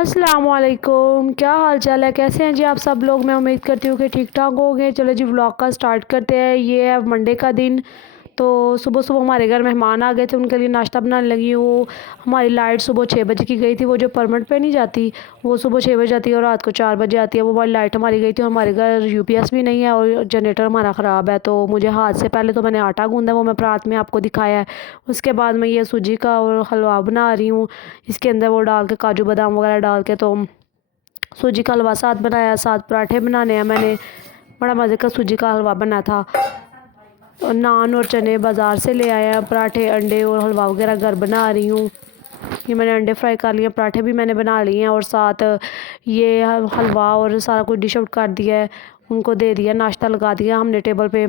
अस्सलामुअलैकुम, क्या हाल चाल है, कैसे हैं जी आप सब लोग। मैं उम्मीद करती हूँ कि ठीक ठाक होंगे। चलो जी व्लॉग का स्टार्ट करते हैं। ये है मंडे का दिन। तो सुबह सुबह हमारे घर मेहमान आ गए थे, उनके लिए नाश्ता बनाने लगी हूँ। हमारी लाइट सुबह 6 बजे की गई थी, वो जो परमिट पे नहीं जाती, वो सुबह 6 बजे आती है और रात को 4 बजे आती है। वो वाली लाइट हमारी गई थी और हमारे घर यूपीएस भी नहीं है और जनरेटर हमारा ख़राब है। तो मुझे हाथ से पहले तो मैंने आटा गूँधा, वो मैं रात में आपको दिखाया है। उसके बाद मैं ये सूजी का और हलवा बना रही हूँ। इसके अंदर वो डाल के काजू बादाम वगैरह डाल के, तो सूजी का हलवा साथ बनाया, साथ पराठे बनाने हैं मैंने। बड़ा मज़े का सूजी का हलवा बना था। और नान और चने बाज़ार से ले आया, पराठे अंडे और हलवा वगैरह घर बना रही हूँ। ये मैंने अंडे फ्राई कर लिए, पराठे भी मैंने बना लिए हैं और साथ ये हलवा और सारा कुछ डिश आउट कर दिया है। उनको दे दिया, नाश्ता लगा दिया हमने टेबल पे।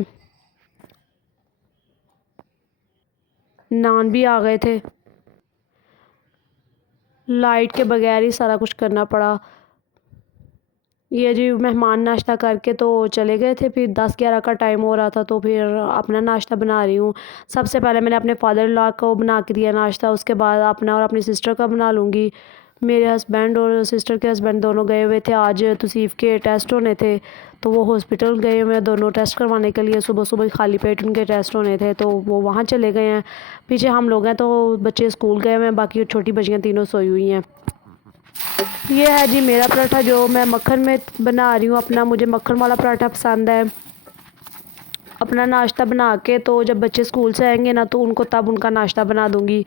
नान भी आ गए थे। लाइट के बगैर ही सारा कुछ करना पड़ा। ये जी मेहमान नाश्ता करके तो चले गए थे, फिर 10-11 का टाइम हो रहा था, तो फिर अपना नाश्ता बना रही हूँ। सबसे पहले मैंने अपने फादर इन लॉ को बना के दिया नाश्ता, उसके बाद अपना और अपनी सिस्टर का बना लूँगी। मेरे हस्बैंड और सिस्टर के हस्बैंड दोनों गए हुए थे, आज तौसीफ़ के टेस्ट होने थे, तो वो हॉस्पिटल गए हुए हैं दोनों टेस्ट करवाने के लिए। सुबह सुबह खाली पेट उनके टेस्ट होने थे, तो वो वहाँ चले गए हैं। पीछे हम लोग हैं, तो बच्चे स्कूल गए हुए हैं, बाकी छोटी बच्चियाँ तीनों सोई हुई हैं। ये है जी मेरा पराठा जो मैं मक्खन में बना रही हूँ अपना, मुझे मक्खन वाला पराठा पसंद है। अपना नाश्ता बना के तो जब बच्चे स्कूल से आएंगे ना, तो उनको तब उनका नाश्ता बना दूँगी।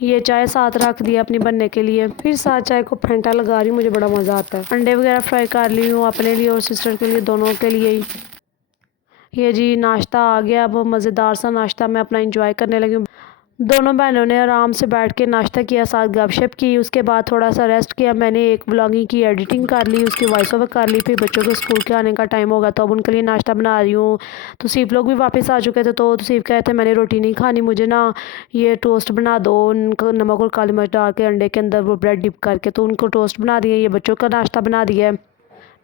ये चाय साथ रख दिया अपनी बनने के लिए, फिर साथ चाय को फेंटा लगा रही हूँ, मुझे बड़ा मज़ा आता है। अंडे वगैरह फ्राई कर ली हूँ अपने लिए और सिस्टर के लिए, दोनों के लिए ही। ये जी नाश्ता आ गया, अब मज़ेदार सा नाश्ता मैं अपना इंजॉय करने लगी हूँ। दोनों बहनों ने आराम से बैठ के नाश्ता किया, साथ गपशप की, उसके बाद थोड़ा सा रेस्ट किया। मैंने एक व्लॉगिंग की एडिटिंग कर ली, उसकी वॉइस ओवर कर ली। फिर बच्चों के स्कूल के आने का टाइम होगा, तो अब उनके लिए नाश्ता बना रही हूँ। तौसीफ़ लोग भी वापस आ चुके थे, तो तौसीफ़ कहते मैंने रोटी नहीं खानी, मुझे ना ये टोस्ट बना दो, नमक और काली मिर्च डाल के अंडे के अंदर वो ब्रेड डिप करके, तो उनको टोस्ट बना दिए। ये बच्चों का नाश्ता बना दिया है।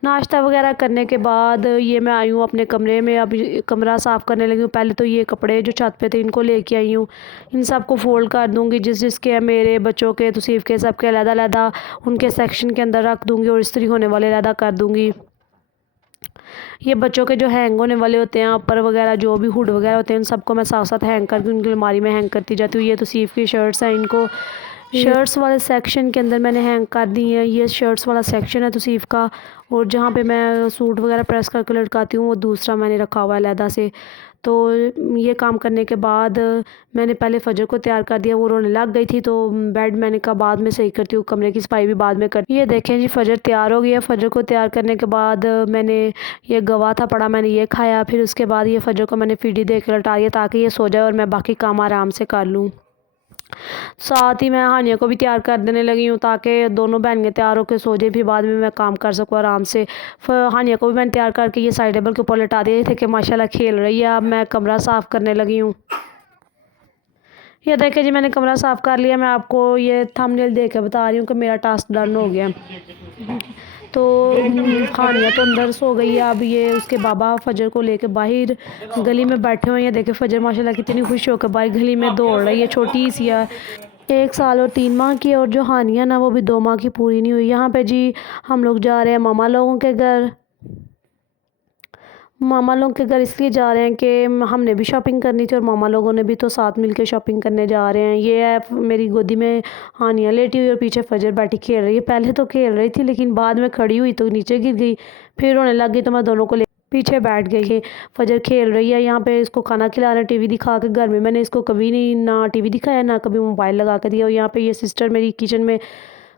नाश्ता वगैरह करने के बाद ये मैं आई हूँ अपने कमरे में, अब कमरा साफ़ करने लगी हूँ। पहले तो ये कपड़े जो छत पे थे इनको लेके आई हूँ, इन सब को फ़ोल्ड कर दूँगी, जिसके है मेरे बच्चों के, तौसीफ़ के, सब के अलग-अलग उनके सेक्शन के अंदर रख दूँगी और इस्त्री होने वाले अलग कर दूँगी। ये बच्चों के जो हैंग होने वाले होते हैं ऊपर वगैरह, जो भी हुड वगैरह होते हैं, उन सबको मैं साथ साथ हैंग करके उनकी अलमारी में हैंग करती जाती हूँ। ये तौसीफ़ की शर्ट्स हैं, इनको शर्ट्स वाले सेक्शन के अंदर मैंने हैंग कर दी हैं। ये शर्ट्स वाला सेक्शन है तौसीफ़ का, और जहाँ पे मैं सूट वगैरह प्रेस करके लटकाती हूँ वो दूसरा मैंने रखा हुआ है अलहदा से। तो ये काम करने के बाद मैंने पहले फ़जर को तैयार कर दिया, वो रोने लग गई थी, तो बेड मैंने कहा बाद में सही करती हूँ, कमरे की सफाई भी बाद में करती हूँ। ये देखें जी फ़जर तैयार हो गया। फ़जर को तैयार करने के बाद मैंने ये गवा था पड़ा, मैंने ये खाया। फिर उसके बाद ये फ़जर को मैंने फीडी दे के लटा दिया ताकि ये सो जाए और मैं बाकी काम आराम से कर लूँ। साथ ही मैं हानिया को भी तैयार कर देने लगी हूँ ताकि दोनों बहनें तैयार होकर सो जाए, फिर बाद में मैं काम कर सकूँ आराम से। हानिया को भी मैंने तैयार करके ये साइड टेबल के ऊपर लटा दिए थे कि माशाल्लाह खेल रही है। अब मैं कमरा साफ़ करने लगी हूँ। ये देखिए जी मैंने कमरा साफ़ कर लिया। मैं आपको ये थंबनेल देख के बता रही हूँ कि मेरा टास्क डन हो गया। तो हानिया तो अंदर सो गई है। अब ये उसके बाबा फ़जर को लेके बाहर गली में बैठे हुए हैं। ये देखिए फ़जर माशाल्लाह कितनी खुश होकर बाहर गली में दौड़ रही है, छोटी सी है, 1 साल और 3 माह की है। और जो हानिया ना वो भी 2 माह की पूरी नहीं हुई। यहाँ पे जी हम लोग जा रहे हैं मामा लोगों के घर। मामा लोग के घर इसलिए जा रहे हैं कि हमने भी शॉपिंग करनी थी और मामा लोगों ने भी, तो साथ मिलके शॉपिंग करने जा रहे हैं। ये है मेरी गोदी में हानिया लेटी हुई और पीछे फ़जर बैठी खेल रही है। पहले तो खेल रही थी लेकिन बाद में खड़ी हुई तो नीचे गिर गई, फिर रोने लग गई, तो मैं दोनों को ले पीछे बैठ गई। फ़जर खेल रही है, यहाँ पे इसको खाना खिला रहे हैं टीवी दिखा के। घर में मैंने इसको कभी नहीं ना टीवी दिखाया ना कभी मोबाइल लगा के दिया। और यहाँ पे ये सिस्टर मेरी किचन में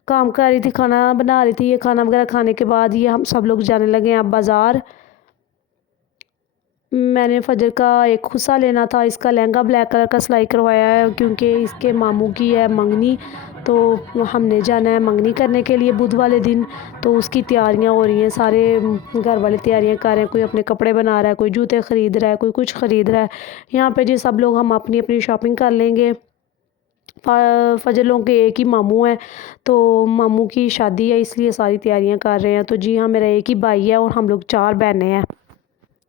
काम कर रही थी, खाना बना रही थी। ये खाना वगैरह खाने के बाद ये हम सब लोग जाने लगे हैं अब बाज़ार। मैंने फ़जर का एक खुस्सा लेना था, इसका लहंगा ब्लैक कलर का सिलाई करवाया है क्योंकि इसके मामू की है मंगनी, तो हमने जाना है मंगनी करने के लिए बुध वाले दिन। तो उसकी तैयारियां हो रही हैं, सारे घर वाले तैयारियां कर रहे हैं, कोई अपने कपड़े बना रहा है, कोई जूते ख़रीद रहा है, कोई कुछ ख़रीद रहा है। यहाँ पे जी सब लोग हम अपनी अपनी शॉपिंग कर लेंगे। फ़जर लोगों के एक ही मामू है, तो मामू की शादी है इसलिए सारी तैयारियां कर रहे हैं। तो जी हाँ मेरा एक ही भाई है और हम लोग 4 बहनें हैं।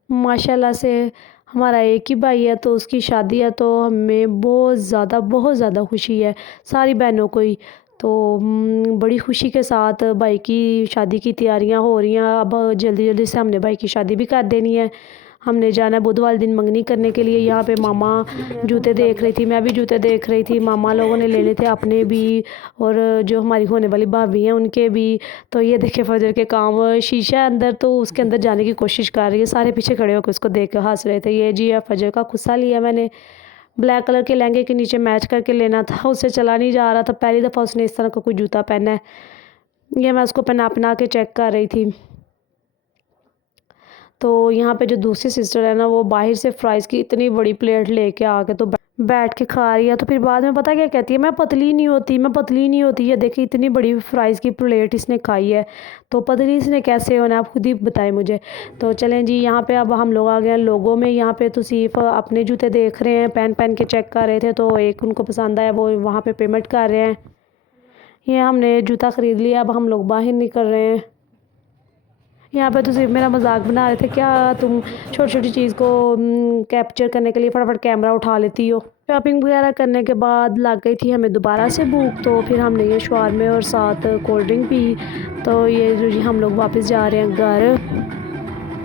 माशाल्लाह से हमारा एक ही भाई है, तो उसकी शादी है, तो हमें बहुत ज़्यादा खुशी है, सारी बहनों को ही। तो बड़ी खुशी के साथ भाई की शादी की तैयारियां हो रही हैं। अब जल्दी जल्दी से हमने भाई की शादी भी कर देनी है। हमने जाना है बुध वाले दिन मंगनी करने के लिए। यहाँ पे मामा जूते देख रही थी, मैं भी जूते देख रही थी। मामा लोगों ने लेने थे अपने भी और जो हमारी होने वाली भाभी हैं उनके भी। तो ये देखे फजर के काम, शीशा है अंदर तो उसके अंदर जाने की कोशिश कर रही है। सारे पीछे खड़े होकर उसको देख कर हंस रहे थे। ये जी है फजर का खुस्सा लिया मैंने, ब्लैक कलर के लहंगे के नीचे मैच करके लेना था, उससे चला नहीं जा रहा था। पहली दफ़ा उसने इस तरह का कोई जूता पहना है। ये मैं उसको पहना अपना के चेक कर रही थी। तो यहाँ पे जो दूसरी सिस्टर है ना, वो बाहर से फ्राइज़ की इतनी बड़ी प्लेट लेके आके तो बैठ के खा रही है। तो फिर बाद में पता क्या कहती है, मैं पतली नहीं होती, मैं पतली नहीं होती। ये देखिए इतनी बड़ी फ्राइज़ की प्लेट इसने खाई है, तो पतली इसने कैसे होना, आप खुद ही बताएं मुझे। तो चलें जी, यहाँ पे अब हम लोग आ गए हैं लोगों में। यहाँ पे तो सिर्फ अपने जूते देख रहे हैं, पहन पहन के चेक कर रहे थे। तो एक उनको पसंद आया, वो वहाँ पे पेमेंट कर रहे हैं। ये हमने जूता ख़रीद लिया, अब हम लोग बाहर निकल रहे हैं। यहाँ पे तो सिर्फ मेरा मजाक बना रहे थे, क्या तुम छोटी छोटी चीज़ को कैप्चर करने के लिए फटाफट कैमरा उठा लेती हो। शॉपिंग वगैरह करने के बाद लग गई थी हमें दोबारा से भूख, तो फिर हमने ये शवारमे और साथ कोल्ड ड्रिंक पी। तो ये जो जी हम लोग वापस जा रहे हैं घर।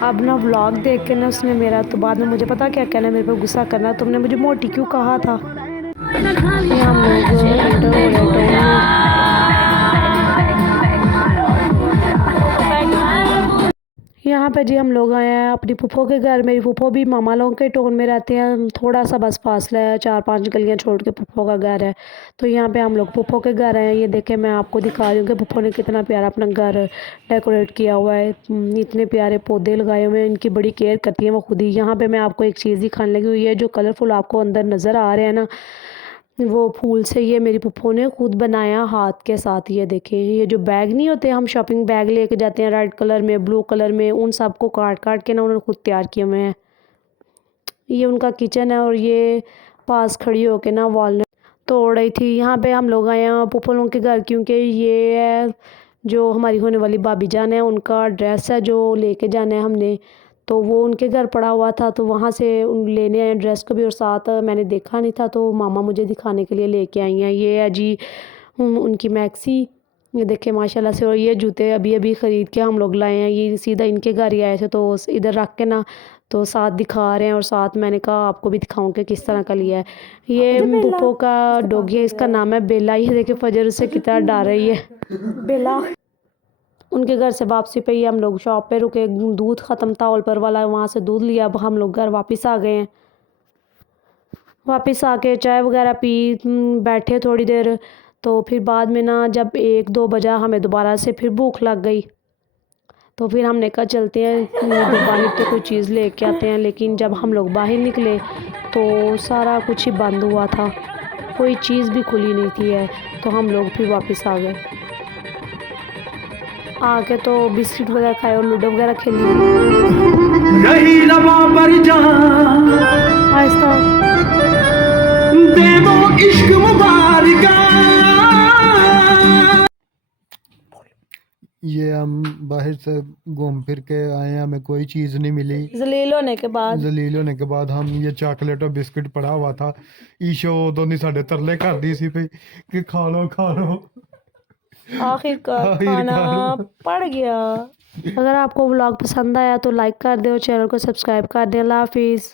अब ना व्लॉग देख के ना उसने मेरा तो बाद में मुझे पता क्या कहना, मेरे पे गुस्सा करना, तुमने मुझे मोटी क्यों कहा था। ये हम लोग एंटर हो रहे हैं। यहाँ पे जी हम लोग आए हैं अपनी फूफो के घर। मेरी फूफो भी मामा लोगों के टोन में रहते हैं, थोड़ा सा बस फासला है, 4-5 गलियाँ छोड़ के फूफो का घर है। तो यहाँ पे हम लोग फूफो के घर आए हैं। ये देखें, मैं आपको दिखा रही हूँ कि फूफो ने कितना प्यारा अपना घर डेकोरेट किया हुआ है। इतने प्यारे पौधे लगाए हुए हैं, इनकी बड़ी केयर करती हैं वो खुद ही। यहाँ पर मैं आपको एक चीज़ दिखाने लगी हुई है, जो कलरफुल आपको अंदर नज़र आ रहे हैं ना, वो फूल से ये मेरी पप्पो ने खुद बनाया हाथ के साथ। ये देखिए, ये जो बैग नहीं होते, हम शॉपिंग बैग लेके जाते हैं रेड कलर में, ब्लू कलर में, उन सब को काट काट के ना उन्होंने खुद तैयार किए हुए हैं। ये उनका किचन है और ये पास खड़ी होके ना वॉलनट तोड़ रही थी। यहाँ पे हम लोग आए हैं पप्पो लोगों के घर, क्योंकि ये है जो हमारी होने वाली भाभी जान है, उनका ड्रेस है जो लेके जाना है हमने। तो वो उनके घर पड़ा हुआ था, तो वहाँ से उन लेने आए ड्रेस को भी, और साथ मैंने देखा नहीं था तो मामा मुझे दिखाने के लिए लेके आई हैं। ये है जी उनकी मैक्सी, ये देखे माशाल्लाह से। और ये जूते अभी अभी ख़रीद के हम लोग लाए हैं, ये सीधा इनके घर ही आए थे, तो इधर रख के ना तो साथ दिखा रहे हैं। और साथ मैंने कहा आपको भी दिखाऊं कि किस तरह का लिया है। ये पुप्पो का डॉगी है, इसका नाम है बेला। ये देखिए फजर उससे कितना डर रही है बेला। उनके घर से वापसी पे ही हम लोग शॉप पे रुके, दूध ख़त्म था ओलपर वाला, वहाँ से दूध लिया। अब हम लोग घर वापस आ गए हैं। वापस आके चाय वगैरह पी, बैठे थोड़ी देर। तो फिर बाद में ना जब 1-2 बजा, हमें दोबारा से फिर भूख लग गई। तो फिर हमने कहा चलते हैं दुकान पे कोई चीज़ लेके आते हैं। लेकिन जब हम लोग बाहर निकले तो सारा कुछ ही बंद हुआ था, कोई चीज़ भी खुली नहीं थी है। तो हम लोग फिर वापस आ गए। आके तो बिस्किट वगैरह खाए और लूडो वगैरह खेली। आहिस्ता देवो इश्क मुबारका। ये हम बाहर से घूम फिर के आए हैं, हमें कोई चीज़ नहीं मिली। जलील होने के बाद हम ये चॉकलेट और बिस्किट पड़ा हुआ था। ईशो उदों नहीं साढ़े तरले कर दी सी पे कि खा लो आखिरकार खाना पड़ गया। अगर आपको व्लॉग पसंद आया तो लाइक कर दो, चैनल को सब्सक्राइब कर दें। अल्लाह हाफिज़।